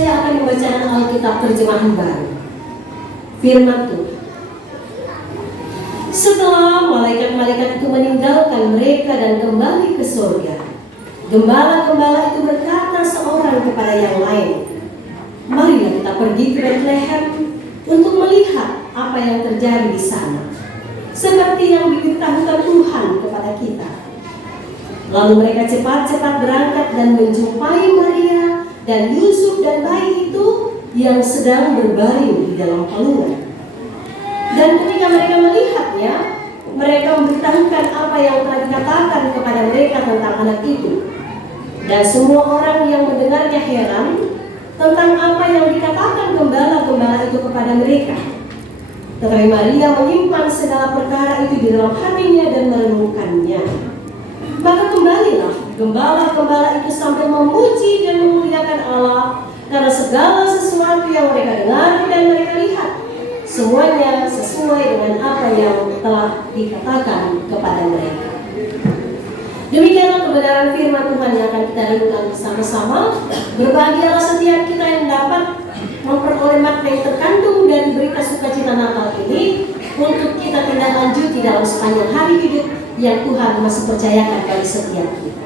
Saya akan membacakan Alkitab terjemahan baru. Firman Tuhan. Setelah malaikat-malaikat itu meninggalkan mereka dan kembali ke surga, gembala-gembala itu berkata seorang kepada yang lain, "Marilah kita pergi ke Bethlehem untuk melihat apa yang terjadi di sana, seperti yang diberitahukan Tuhan kepada kita." Lalu mereka cepat-cepat berangkat dan menjumpai Maria dan Yusuf dan bayi itu yang sedang berbaring di dalam palungan. Dan ketika mereka melihatnya, mereka memberitahukan apa yang telah dikatakan kepada mereka tentang anak itu. Dan semua orang yang mendengarnya heran tentang apa yang dikatakan gembala-gembala itu kepada mereka. Tetapi Maria menyimpan segala perkara itu di dalam hatinya dan merenungkannya. Maka kembalilah gembala-gembala itu sambil memuji dan memuliakan Allah karena segala sesuatu yang mereka dengar dan mereka lihat, semuanya sesuai dengan apa yang telah dikatakan kepada mereka. Demikianlah kebenaran firman Tuhan yang akan kita renungkan bersama-sama. Berbahagialah setiap kita yang dapat memperoleh makna yang terkandung dari berita sukacita Natal ini untuk kita tindak lanjuti dalam sepanjang hari hidup yang Tuhan masih percayakan bagi setiap kita.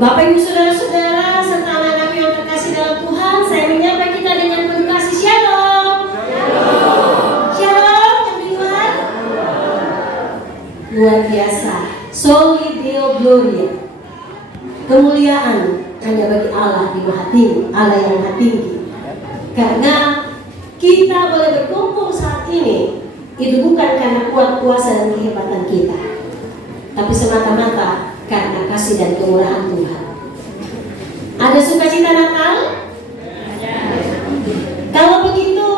Bapak Ibu Saudara-saudara serta anak-anak yang terkasih dalam Tuhan, saya menyapa kita dengan penuh kasih. Shalom. Shalom yang di luar. Luar biasa. Soli Deo Gloria. Kemuliaan hanya bagi Allah di Maha Tinggi, Allah yang Maha Tinggi. Karena kita boleh berkumpul saat ini, itu bukan karena kuat kuasa dan kehebatan kita, tapi semata-mata karena kasih dan kemurahan Tuhan. Ada sukacita Natal? Kalau begitu,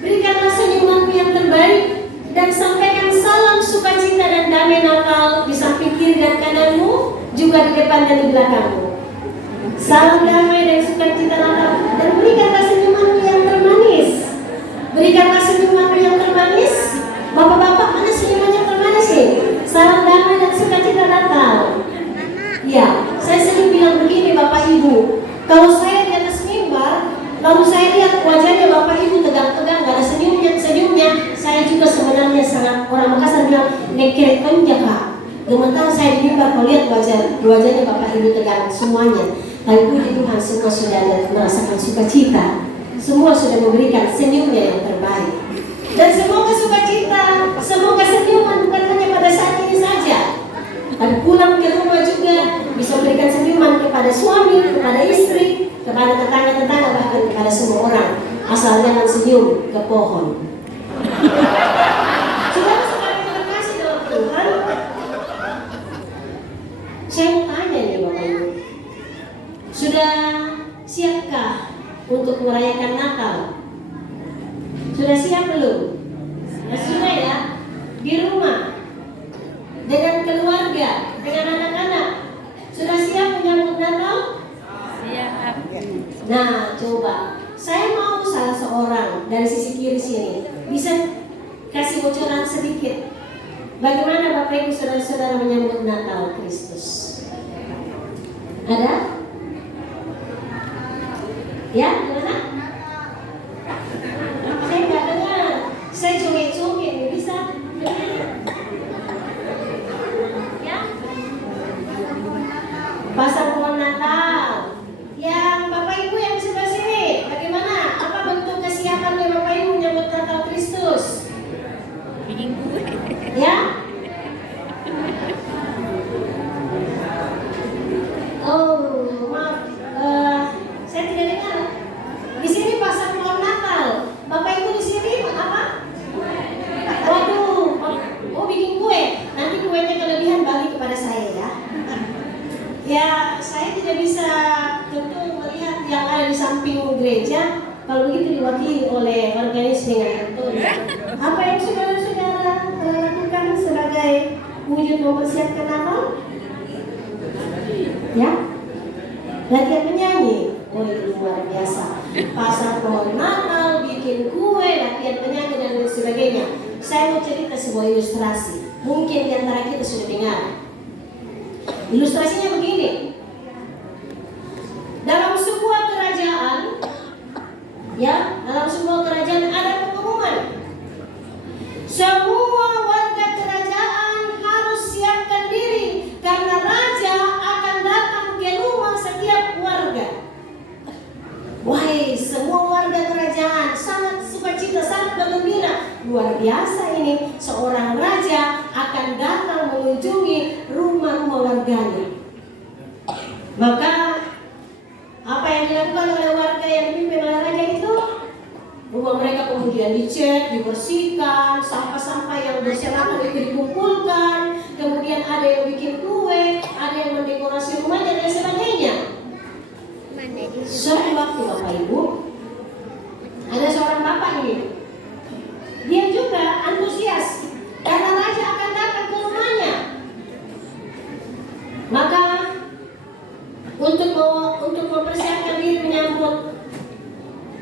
berikanlah senyumanmu yang terbaik dan sampaikan salam sukacita dan damai Natal di samping kiri dan kananmu, juga di depan dan di belakangmu. Salam damai dan sukacita Natal, dan berikanlah senyumanmu yang termanis. Berikanlah senyumanmu yang termanis. Bapak-bapak, mana senyuman yang termanis nih? Salam damai dan sukacita Natal. Ya, saya sering bilang begini Bapak Ibu, kalau saya di atas mimbar, lalu saya lihat wajahnya Bapak Ibu tegang-tegang, gak ada senyumnya, saya juga sebenarnya sangat, orang Makassar bilang nekeret penjaka. Gemetar saya di mimbar kalau lihat wajahnya Bapak Ibu tegang semuanya. Tapi puji Tuhan, semua sudah merasakan sukacita, semua sudah memberikan senyumnya yang terbaik. Dan semoga sukacita, semoga senyuman bukan hanya pada saat ini saja, tapi pulang ke rumah juga bisa memberikan senyuman kepada suami, kepada istri, kepada tetangga-tetangga, bahkan kepada semua orang. Asal jangan senyum ke pohon. Saudara-saudara yang terkasih dalam Tuhan, saya mau tanya nih Bapak Ibu, sudah siapkah untuk merayakan Natal? Sudah siap belum? Sudah ya? Di rumah, dengan keluarga, dengan anak-anak, sudah siap menyambut Natal? Siap. Nah, coba saya mau salah seorang dari sisi kiri sini bisa kasih bocoran sedikit. Bagaimana Bapak Ibu Saudara-saudara menyambut Natal Kristus? Ada? Ya, gimana? Saya nggak dengar. Saya joget-joget, bisa? Ya? Pasang pohon Natal. Yang Bapak Ibu yang di sebelah sini, bagaimana? Apa bentuk kesiapannya Bapak Ibu menyambut Natal Kristus? Bikin kue. Ya? Oh, maaf. Saya tidak dengar. Di sini pasang pohon Natal. Bapak Ibu di sini apa? Waduh. Oh, bikin kue. Nanti kuenya kelebihan bagi kepada saya ya. Ya, saya tidak bisa tentu melihat yang ada di samping gereja. Kalau begitu diwakili oleh organis dengan tentu. Apa yang saudara-saudara lakukan sebagai wujud mempersiapkan Natal? Ya, latihan menyanyi. Oh, itu luar biasa. Pasang pohon Natal, bikin kue, latihan menyanyi dan lain sebagainya. Saya mau cerita sebuah ilustrasi. Mungkin di antara kita sudah dengar. Ilustrasinya begini. Dalam sebuah kerajaan Ya, dalam sebuah kerajaan ada pengumuman. Semua warga kerajaan harus siapkan diri karena raja akan datang ke rumah setiap warga. Wahai semua warga kerajaan, sangat sukacita, sangat bergembira. Luar biasa ini, seorang raja akan datang mengunjungi rumah-rumah warganya. Maka apa yang dilakukan oleh warga yang dipimpin oleh raja itu? Rumah mereka kemudian dicek, dibersihkan, sampah-sampah yang berserakan itu dikumpulkan, kemudian ada yang bikin kue, ada yang mendekorasi rumahnya dan sebagainya. Suatu waktu Bapak Ibu, ada seorang bapak ini, dia juga antusias karena raja akan datang ke rumahnya. Maka untuk mempersiapkan diri menyambut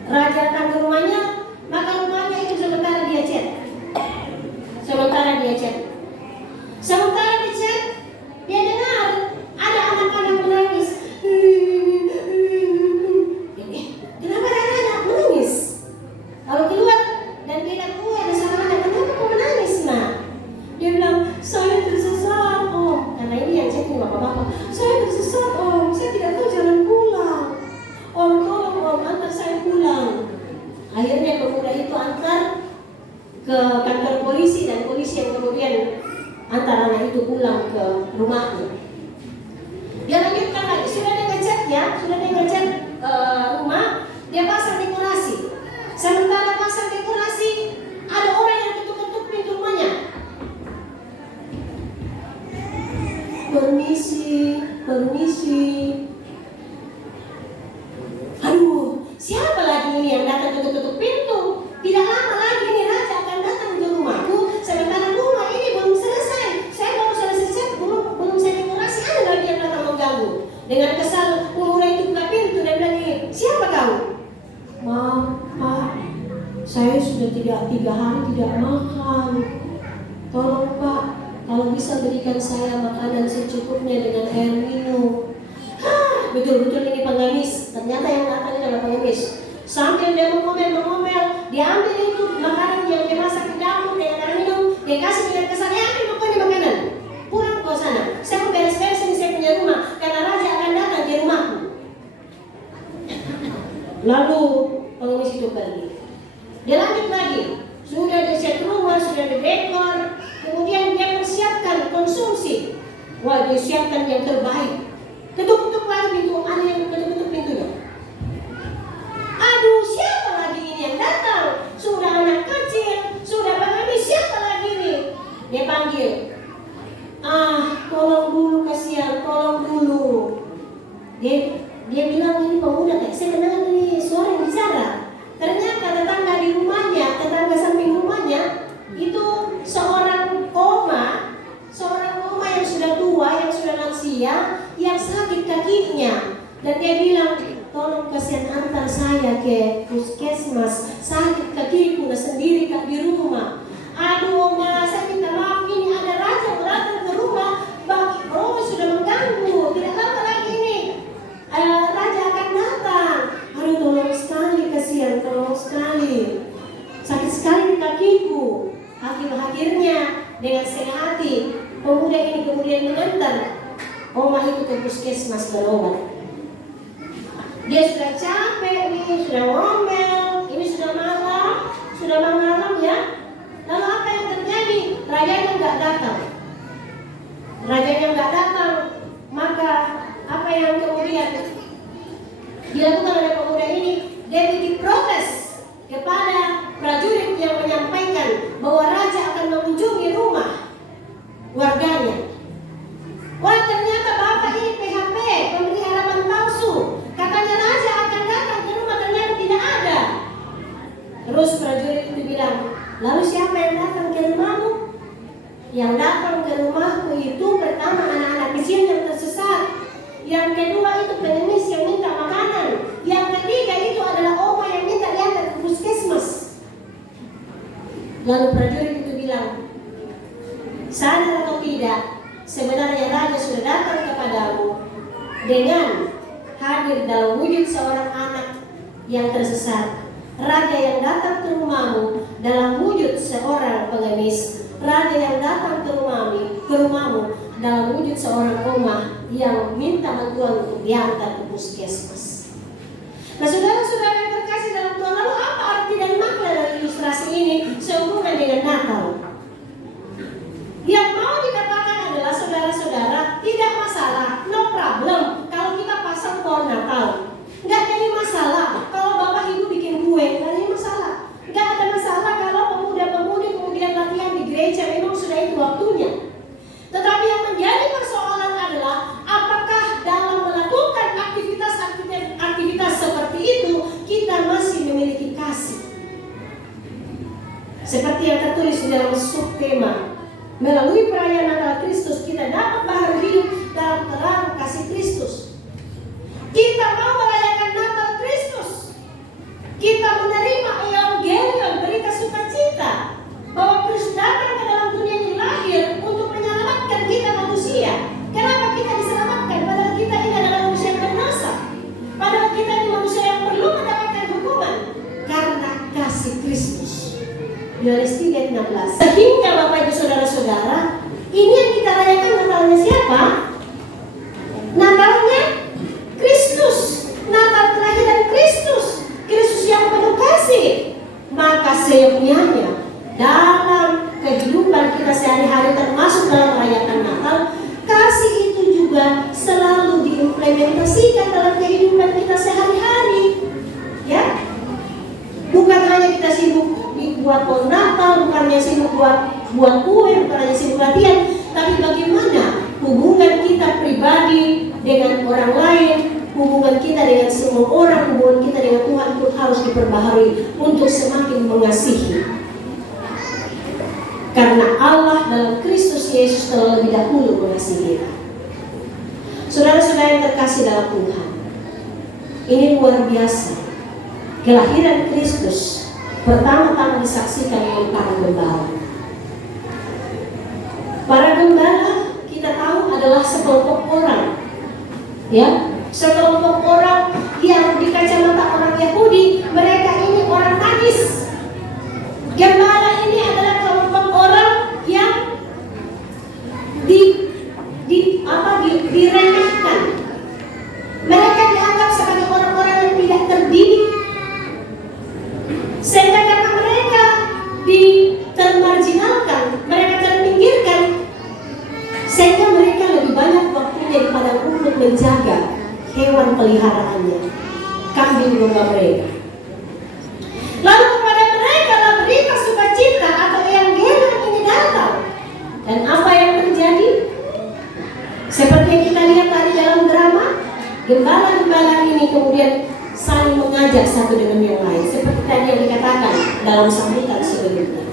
raja datang ke rumahnya, maka rumahnya itu sementara dia cek. Sementara dicek, dia dengar ada anak-anak menangis. Kenapa ada anak menangis? Lalu keluar dan dia kue ada sama anak, kenapa kau menangis nak? Dia bilang, saya tersesat om. Karena ini yang cek nih bapak-bapak. Saya tersesat om, saya tidak tahu jalan pulang. Om tolong om, antar saya pulang. Akhirnya pemuda itu antar ke kantor polisi dan polisi yang kemudian antar anak itu pulang ke rumahnya. Dia lanjutkan lagi, sudah dia ngecek rumah, dia pasang dekorasi. Sementara pasang dekorasi, ada orang yang ketuk-ketuk pintu rumahnya. Permisi. Aduh, siapa lagi ini yang datang ketuk-ketuk pintu? Tidak lama lagi ini raja akan datang ke rumahku. Sementara rumah ini belum selesai. Saya baru selesai, belum saya dekorasi. Ada lagi yang datang mengganggu. Dengan kesal, pemuda itu buka pintu dan bilang, siapa kau? Pak, saya sudah 3 hari tidak makan. Tolong Pak, kalau bisa berikan saya makanan secukupnya dengan air minum. Betul-betul ini pengemis. Ternyata yang datang ini adalah pengemis. Sambil dia mengomel, dia ambil itu makanan yang dia masak di dapur dengan air minum, dia kasih dengan kesan, ambil pokoknya makanan. Pulang ke sana. Saya mau beres-beres ini saya punya rumah karena raja akan datang di rumahku. Lalu pengemis itu pergi. Dia lanjut lagi. Sudah dicat rumah, sudah didekor, kemudian dia persiapkan konsumsi. Wah, dia siapkan yang terbaik. Ketuk-ketuk lagi pintu, ada yang ketuk-ketuk pintunya. Aduh, siapa lagi ini yang datang? Sudah anak kecil, sudah pengemis, siapa lagi ini? Dia panggil. Tolong dulu kasihan, tolong dulu. Dia bilang ini pemuda, saya kenal ini suara yang bicara. Ternyata tetangga di rumahnya, tetangga samping rumahnya itu seorang oma yang sudah tua, yang sudah lansia, yang sakit kakinya. Dan dia bilang, tolong kasihan antar saya ke puskesmas, sakit kakiku sendiri di rumah. Aduh oma, saya minta maaf, ini ada raja datang ke rumah, rumah sudah mengganggu, tidak lama lagi ini raja akan datang. Aduh tolong sekali kasihan, tolong sekali, sakit sekali di kakiku. Akhirnya dengan senang hati pemuda ini kemudian mengantar oma itu ke puskesmas berobat. Dia sudah capek nih, sudah ngomel, ini sudah malam ya. Lalu apa yang terjadi? Rajanya nggak datang. Maka apa yang kemudian dilakukan oleh pemuda ini? Dia bikin protes kepada prajurit yang menyampaikan bahwa raja akan mengunjungi rumah warganya. Wah, ternyata bapak ini PHP, pemberi harapan palsu. Katanya raja akan datang ke rumah, ternyata tidak ada. Terus prajurit itu bilang, lalu siapa yang datang ke rumahmu? Yang datang ke rumahku itu pertama anak-anak kecil yang tersesat. Yang kedua itu pengemis yang minta makanan. Yang ketiga itu adalah oma yang minta diantar ke puskesmas. Lalu prajurit itu bilang, sadar atau tidak, sebenarnya raja sudah datang kepadamu dengan hadir dalam wujud seorang anak yang tersesat. Raja yang datang ke rumahmu dalam wujud seorang pengemis, raja yang datang ke rumahmu dalam wujud seorang omah yang minta bantuan untuk diantar ke puskesmas. Nah, saudara-saudara yang terkasih dalam Tuhan, lalu apa arti dan makna dari ilustrasi ini sehubungan dengan Natal? Yang mau dikatakan adalah, saudara-saudara, tidak masalah, no problem kalau kita pasang pohon Natal. Nggak jadi masalah kalau bapak ibu bikin kue, nggak jadi masalah. Nggak ada masalah kalau pemuda-pemudi kemudian latihan di gereja, memang sudah itu waktunya. Tetapi yang menjadi persoalan adalah apakah dalam melakukan aktivitas seperti itu kita masih memiliki kasih. Seperti yang tertulis di dalam subtema, melalui perayaan Natal Kristus kita dapat baru hidup dalam terang kasih Kristus. Kita mau merayakan Natal Kristus. Kita menerima Evangelium, berita sukacita bahwa Kristus datang ke dalam dunia ini lahir untuk menyelamatkan kita manusia. Kenapa kita diselamatkan? Padahal kita ini adalah manusia yang berdosa. Padahal kita ini manusia yang perlu mendapatkan hukuman karena kasih Kristus. Yohanes 3:16. Sehingga Bapak Ibu Saudara-saudara, ini yang kita rayakan Natalnya siapa? Natalnya Kristus. Natal kelahiran Kristus. Kristus yang penuh kasih. Maka seyogyanya dalam kehidupan kita sehari-hari, termasuk dalam merayakan Natal, kasih itu juga selalu diimplementasikan dalam kehidupan kita sehari-hari. Ya, bukan hanya kita sibuk buat pohon Natal, bukan hanya sibuk buat kue, bukan hanya sibuk latihan, tapi bagaimana hubungan kita pribadi dengan orang lain, hubungan kita dengan semua orang, hubungan kita dengan Tuhan itu harus diperbaharui untuk semakin mengasihi. Karena Allah dalam Kristus Yesus telah lebih dahulu mengasihi kita. Saudara-saudara yang terkasih dalam Tuhan, ini luar biasa. Kelahiran Kristus pertama-tama disaksikan oleh para gembala. Para gembala kita tahu adalah sekelompok orang, ya, sekelompok orang yang di kacamata orang Yahudi mereka ini orang najis. Gembala ini adalah kelompok orang yang diremehkan. Mereka dianggap sebagai orang-orang yang tidak terdidik. Sehingga karena mereka termarginalkan, mereka terpinggirkan, sehingga mereka lebih banyak waktunya di padang untuk menjaga hewan peliharaannya, kambing domba mereka. Lalu kepada mereka lah berita sukacita atau Evangelium ini datang. Dan apa yang terjadi? Seperti yang kita lihat tadi dalam drama, gembala-gembala ini kemudian saling mengajak satu dengan yang lain, seperti tadi yang dikatakan dalam sambutan sebelumnya.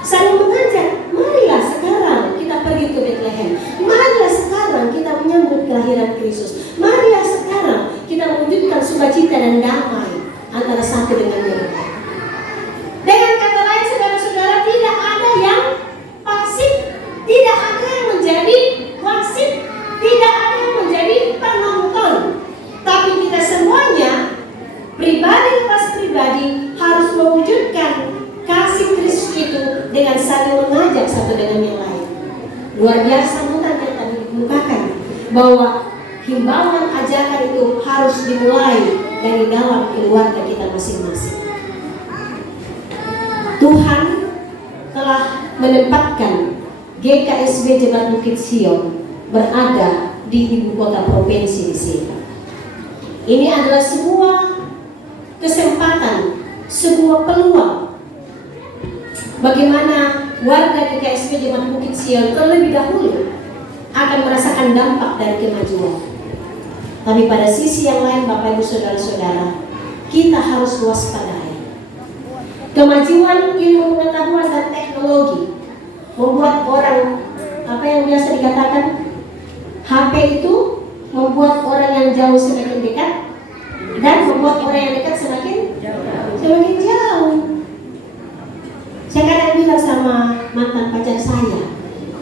Saling mengajak, marilah sekarang kita pergi ke Bethlehem. Marilah sekarang kita menyambut kelahiran Kristus. Marilah sekarang kita mewujudkan sukacita dan damai antara satu dengan yang lain. Dengan kata lain, saudara-saudara, tidak ada yang pasif, tidak ada yang menjadi wasit, tidak ada yang menjadi penonton. Tapi kita semuanya, pribadi lepas pribadi, harus mewujudkan kasih Kristus itu dengan saling mengajak satu dengan yang lain. Luar biasa sambutan yang tadi dikemukakan, bahwa himbauan ajakan itu harus dimulai dari dalam keluarga kita masing-masing. Tuhan telah menempatkan GKSB Jemaat Bukit Sion berada di ibu kota provinsi di sini. Ini adalah sebuah kesempatan, sebuah peluang bagaimana warga GKSB Jemaat Bukit Sion terlebih dahulu akan merasakan dampak dari kemajuan. Tapi pada sisi yang lain, Bapak Ibu Saudara-saudara, kita harus waspadai. Kemajuan ilmu pengetahuan dan teknologi membuat orang, apa yang biasa dikatakan, HP itu membuat orang yang jauh semakin dekat dan membuat orang yang dekat semakin jauh. Saya kadang bilang sama mantan pacar saya,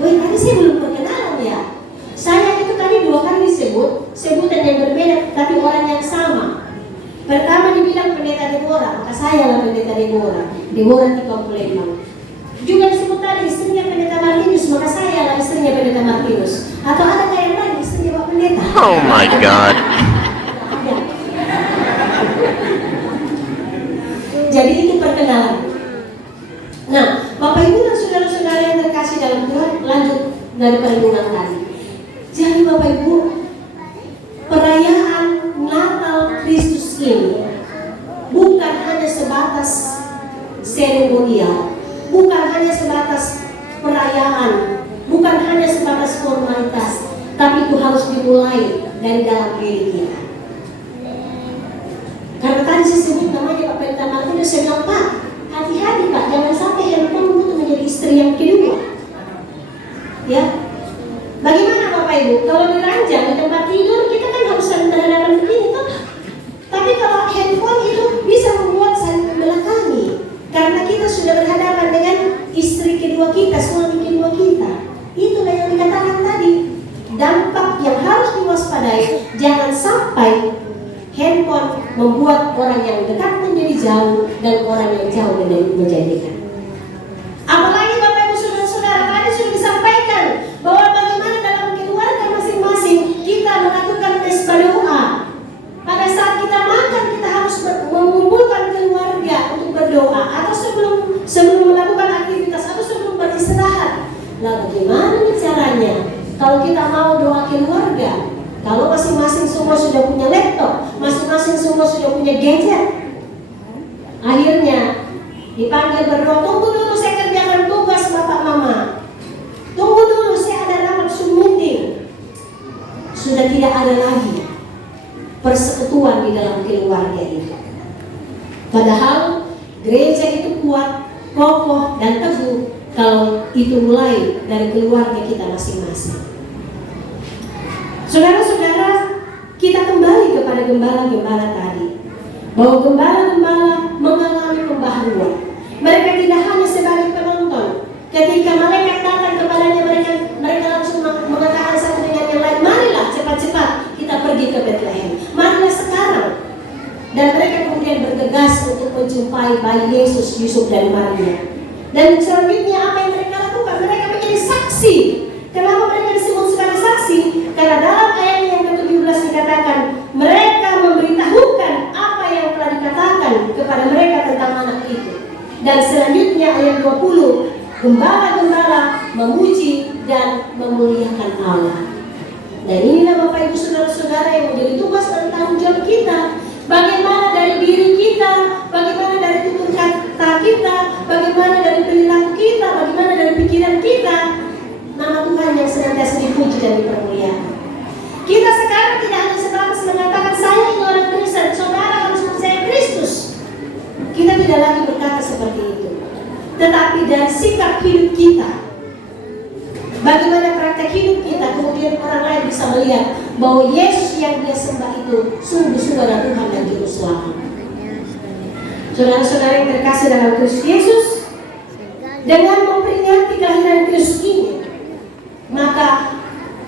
"Woi, tadi saya belum perkenalan ya. Saya itu tadi 2 kali disebut, sebutan yang berbeda tapi orang yang sama. Pertama dibilang pendeta Deborah, maka saya Deborah 35. Juga disebut tadi istrinya pendeta Martinus, maka saya adalah istrinya pendeta Martinus. Atau ada yang lain istrinya Pak Pendeta? Oh my God. Ada. Jadi itu perkenalan. Nah, Bapak Ibu dan saudara-saudara yang terkasih dalam Tuhan, lanjut dari perlindungan tadi. Jadi Bapak Ibu, perayaan Natal Kristus ini bukan hanya sebatas seremonial, bukan hanya sebatas perayaan, bukan hanya sebatas formalitas, tapi itu harus dimulai dari dalam diri kita. Karena tadi saya sebut namanya Pak Pendeta Martinus, saya bilang, Pak, hati-hati Pak, jangan sampai handphone itu menjadi istri yang kedua. Ya, bagaimana Bapak Ibu? Kalau diranjang di tempat tidur, kita kan harus saling berhadapan begini, toh. Tapi kalau handphone itu bisa membuat saling membelakangi, karena kita sudah berhadapan dengan istri kedua kita, suami kedua kita. Itulah yang dikatakan tadi. Dampak yang harus diwaspadai, jangan sampai handphone membuat orang yang dekat menjadi jauh dan orang yang jauh menjadi dekat. Apalagi Bapak Ibu saudara-saudara, tadi sudah disampaikan bahwa bagaimana dalam keluarga masing-masing kita melakukan mesbah doa. Pada saat kita makan, kita harus mengumpulkan keluarga untuk berdoa, atau sebelum melakukan aktivitas, atau sebelum beristirahat. Lalu bagaimana nih caranya? Kalau kita mau doa keluarga, kalau masing-masing semua sudah punya laptop, masing-masing semua sudah punya gadget, akhirnya dipanggil berdoa, tunggu dulu saya kerjakan tugas Bapak Mama, tunggu dulu saya ada rapat Zoom meeting. Sudah tidak ada lagi persekutuan di dalam keluarga itu. Padahal gereja itu kuat, kokoh, dan teguh kalau itu mulai dari keluarga kita masing-masing. Saudara-saudara, kita kembali kepada gembala-gembala tadi, bahwa gembala-gembala mengalami pembaharuan. Mereka tidak hanya sebagai penonton. Ketika malaikat datang kepadanya, mereka langsung mengatakan satu dengan yang lain, marilah cepat-cepat kita pergi ke Bethlehem, marilah sekarang. Dan mereka kemudian bergegas untuk menjumpai bayi Yesus, Yusuf dan Maria. Dan selanjutnya apa yang mereka lakukan? Mereka menjadi saksi. Kenapa mereka disebut sebagai saksi? Karena dalam ayat yang ke-17 dikatakan, mereka memberitahukan apa yang telah dikatakan kepada mereka tentang anak itu. Dan selanjutnya ayat 20, gembala-gembala memuji dan memuliakan Allah. Dan inilah Bapak Ibu saudara-saudara yang menjadi tugas dan tanggung jawab kita. Bagaimana dari diri kita, bagaimana dari tutur kata kita, bagaimana dari perilaku kita, bagaimana dari pikiran kita, nama Tuhan yang senantiasa dipuji dan dipermuliakan. Kita sekarang tidak hanya sebatas mengatakan saya ini orang Kristen, saudara harus percaya Kristus. Kita tidak lagi berkata seperti itu, tetapi dari sikap hidup kita, bagaimana praktek hidup kita, kemudian orang lain bisa melihat bahwa Yesus yang dia sembah itu sungguh-sungguh adalah Tuhan dan Juru Selamat. Saudara-saudara yang terkasih dalam Kristus Yesus, dengan memperingati kelahiran Kristus ini, maka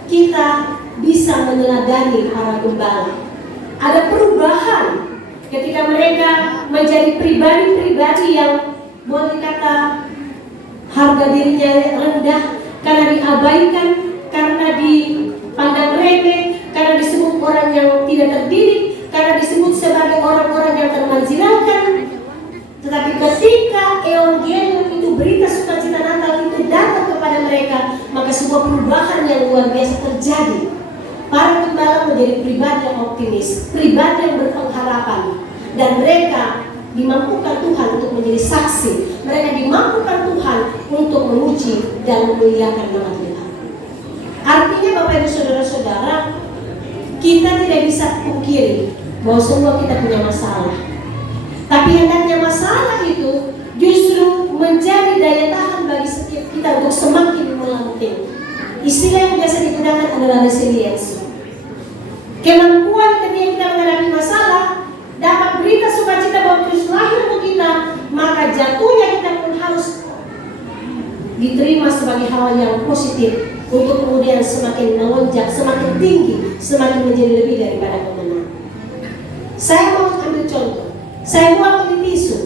kita bisa meneladani para gembala. Ada perubahan ketika mereka menjadi pribadi-pribadi yang boleh kata harga dirinya rendah, karena diabaikan, karena dipandang remeh, karena disebut orang yang tidak terdidik, karena disebut sebagai orang-orang yang termanjiralkan. Tetapi ketika evangelium itu, berita sukacita Natal itu datang kepada mereka, maka sebuah perubahan yang luar biasa terjadi. Para gembala menjadi pribadi yang optimis, pribadi yang berpengharapan, dan mereka dimampukan Tuhan untuk menjadi saksi. Mereka dimampukan Tuhan untuk memuji dan memuliakan nama Tuhan. Artinya Bapak Ibu saudara-saudara, kita tidak bisa pungkiri bahwa semua kita punya masalah. Tapi hendaknya masalah itu justru menjadi daya tahan bagi setiap kita untuk semakin melanting. Istilah yang biasa digunakan adalah resiliensi. Kemampuan ketika kita menghadapi masalah, dapat berita sukacita bahwa Kristus lahir untuk kita, maka jatuhnya kita pun harus diterima sebagai hal yang positif untuk kemudian semakin melonjak, semakin tinggi, semakin menjadi lebih daripada pemenang. Saya mau ambil contoh. Saya buat di tisu.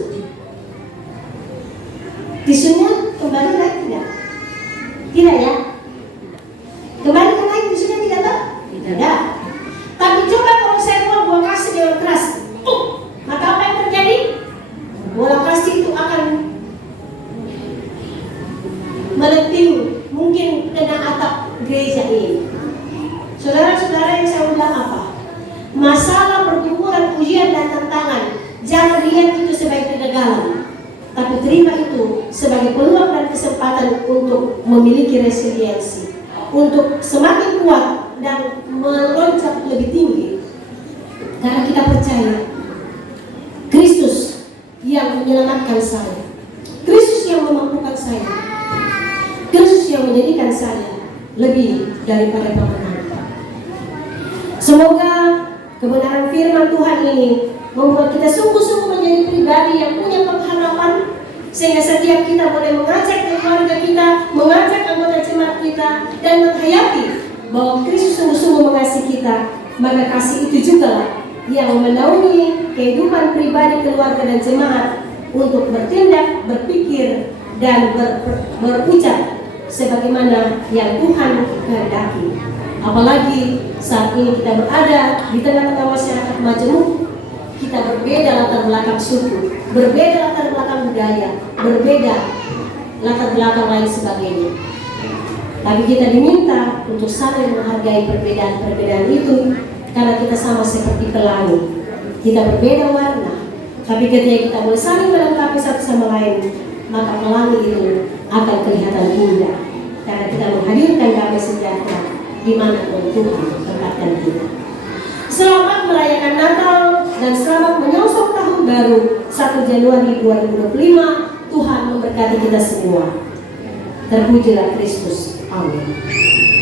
Tidak ya? Kembali ke lain sudah tidak tahu? Tidak. Tapi coba kalau saya buah kasih dengan keras, maka apa yang terjadi? Bola kasih itu akan melenting, mungkin kena atap gereja ini. Saudara-saudara yang saya bilang apa? Masalah, pergumulan, ujian dan tantangan, jangan lihat itu sebagai kegagalan, tapi terima itu sebagai peluang dan kesempatan untuk memiliki resiliensi, untuk semakin kuat dan meloncat lebih tinggi. Karena kita percaya Kristus yang menyelamatkan saya, Kristus yang memampukan saya, Kristus yang menjadikan saya lebih daripada pemenang. Semoga kebenaran firman Tuhan ini membuat kita sungguh-sungguh menjadi pribadi yang punya pengharapan, sehingga setiap kita boleh mengajak keluarga kita, mengajak anggota jemaat kita, dan menghayati bahwa Kristus sungguh-sungguh mengasihi kita. Maka kasih itu juga yang menaungi kehidupan pribadi, keluarga, dan jemaat untuk bertindak, berpikir, dan berucap sebagaimana yang Tuhan kehendaki. Apalagi saat ini kita berada di tengah-tengah masyarakat majemuk, kita berbeda latar belakang suku, berbeda latar belakang budaya, berbeda latar belakang lain sebagainya. Tapi kita diminta untuk saling menghargai perbedaan-perbedaan itu, karena kita sama seperti pelangi. Kita berbeda warna, tapi ketika kita boleh saling melengkapi satu sama lain, maka pelangi itu akan kelihatan indah, karena kita menghadirkan damai sejahtera di mana Tuhan tempatkan kita. Selamat merayakan Natal dan selamat menyongsong tahun baru 1 Januari 2025. Tuhan memberkati kita semua. Terpujilah Kristus. Amin.